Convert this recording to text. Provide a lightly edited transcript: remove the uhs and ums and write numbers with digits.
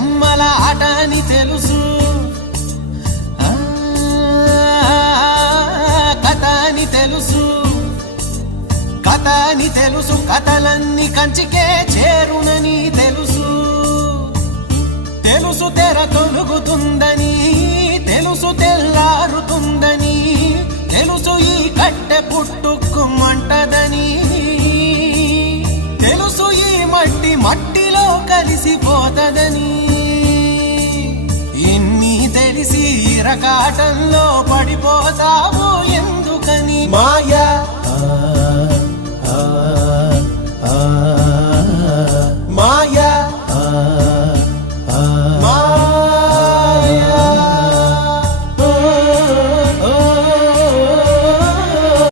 బొమ్మల ఆట అని తెలుసు, కథ అని తెలుసు, కథ అని తెలుసు, కథలన్నీ కంచికే చేరునని తెలుసు. తెలుసు తెర తొలుగుతుందని, తెలుసు తెల్లారుతుందని, తెలుసు ఈ కట్టె పుట్టుకుమంటదని, తెలుసు ఈ మట్టి మట్టిలో కలిసిపోతదని. ఇన్ని తెలిసి ఇరకాటంలో పడిపోతావు ఎందుకని? మాయ